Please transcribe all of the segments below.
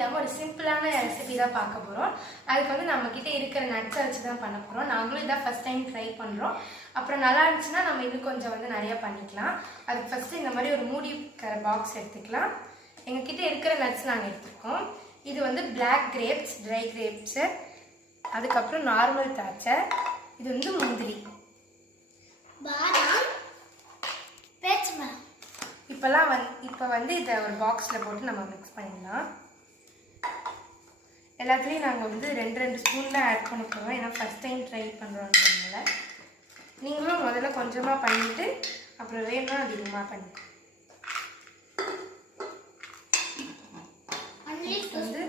இல்லாமல் ஒரு சிம்பிளான ரெசிபி தான் பார்க்க போகிறோம் அதுக்கு வந்து நம்மக்கிட்ட இருக்கிற நட்ஸை வச்சு தான் பண்ண போகிறோம் நாங்களும் இதான் ஃபஸ்ட் டைம் ட்ரை பண்ணுறோம் அப்புறம் நல்லா இருந்துச்சுன்னா நம்ம இன்னும் கொஞ்சம் வந்து நிறையா பண்ணிக்கலாம். அதுக்கு ஃபஸ்ட்டு இந்த மாதிரி ஒரு மூடி பாக்ஸ் எடுத்துக்கலாம். எங்ககிட்ட இருக்கிற நட்ஸ் நாங்கள் எடுத்துருக்கோம். இது வந்து Black grapes ட்ரை கிரேப்ஸு அதுக்கப்புறம் நார்மல் திராட்சை இது வந்து முந்திரி. இப்போல்லாம் வந் இப்போ வந்து இதை ஒரு பாக்ஸில் போட்டு நம்ம மிக்ஸ் பண்ணிடலாம் எல்லாத்துலேயும் நாங்கள் வந்து ரெண்டு ரெண்டு ஸ்பூன் தான் ஆட் பண்ண போகிறோம் ஏன்னா ஃபஸ்ட் டைம் ட்ரை பண்ணுறோன்றதுனால நீங்களும் முதல்ல கொஞ்சமாக பண்ணிவிட்டு அப்புறம் வேணும்னா அதிகமாக பண்ணிக்கோ வந்து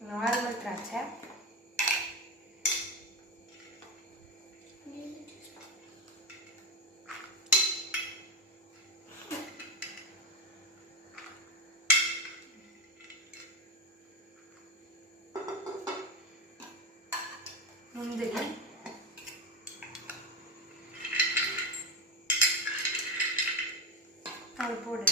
நார்மல் திராட்சை. முந்திரி அது போடு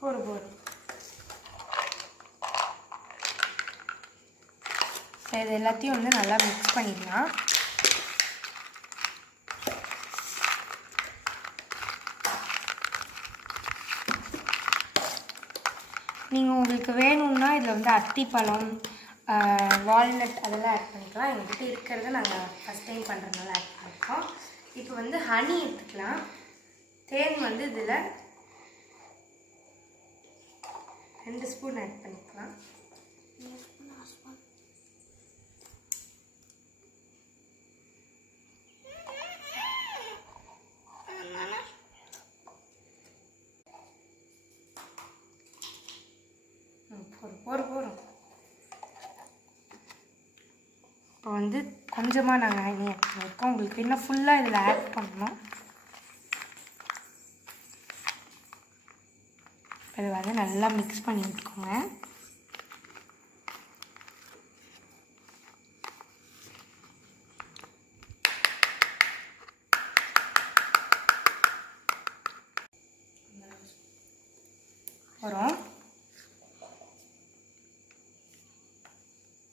போடு இது எல்லாத்தையும் வந்து நல்லா மிக்ஸ் பண்ணிடலாம். நீங்கள் உங்களுக்கு வேணும்னா இதில் வந்து அத்திப்பழம் வால்நட் அதெல்லாம் ஆட் பண்ணிக்கலாம். எங்கள்கிட்ட இருக்கிறத நாங்கள் ஃபஸ்ட் டைம் பண்ணுறதுனால ஆட் பண்ணியிருக்கோம் இப்போ வந்து ஹனி எடுத்துக்கலாம். தேன் வந்து இதில் ரெண்டு ஸ்பூன் ஆட் பண்ணிக்கலாம். போகிறோம் போகிறோம் போகிறோம் இப்போ வந்து கொஞ்சமாக நாங்கள் ஹனி ஆட் பண்ணியிருக்கோம் உங்களுக்கு இன்னும் ஃபுல்லாக இதில் ஆட் பண்ணணும். இதை வந்து நல்லா மிக்ஸ் பண்ணி விட்டுக்கோங்க வரும்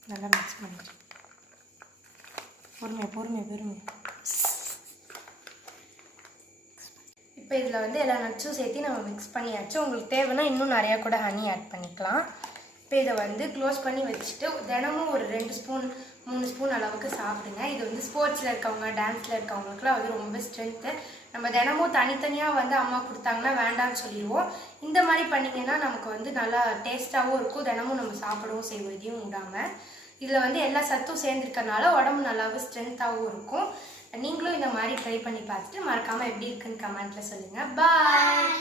நல்லா மிக்ஸ் பண்ணிட்டு பொறுமையாக பொறுமையாக பொறுமையாக இப்போ இதில் வந்து எல்லா நட்ஸும் சேர்த்து நம்ம மிக்ஸ் பண்ணியாச்சு. உங்களுக்கு தேவைன்னா இன்னும் நிறையா கூட ஹனி ஆட் பண்ணிக்கலாம். இப்போ இதை வந்து க்ளோஸ் பண்ணி வச்சுட்டு தினமும் ஒரு ரெண்டு ஸ்பூன் மூணு ஸ்பூன் அளவுக்கு சாப்பிடுங்க. இது வந்து ஸ்போர்ட்ஸில் இருக்கவங்க டான்ஸில் இருக்கவங்களுக்குலாம் வந்து ரொம்ப ஸ்ட்ரென்த்து நம்ம தினமும் தனித்தனியாக வந்து அம்மா கொடுத்தாங்கன்னா வேண்டாம்னு சொல்லிடுவோம். இந்த மாதிரி பண்ணிங்கன்னா நமக்கு வந்து நல்லா டேஸ்ட்டாகவும் இருக்கும். தினமும் நம்ம சாப்பிடவும் செய்வோம் இதையும் விடாமல் இதில் வந்து எல்லா சத்தும் சேர்ந்துருக்கறனால உடம்பு நல்லாவும் ஸ்ட்ரென்த்தாகவும் இருக்கும். நீங்களும் இந்த மாதிரி ட்ரை பண்ணி பார்த்துட்டு மறக்காமல் எப்படி இருக்குன்னு கமெண்ட்டில் சொல்லுங்கள் பாய்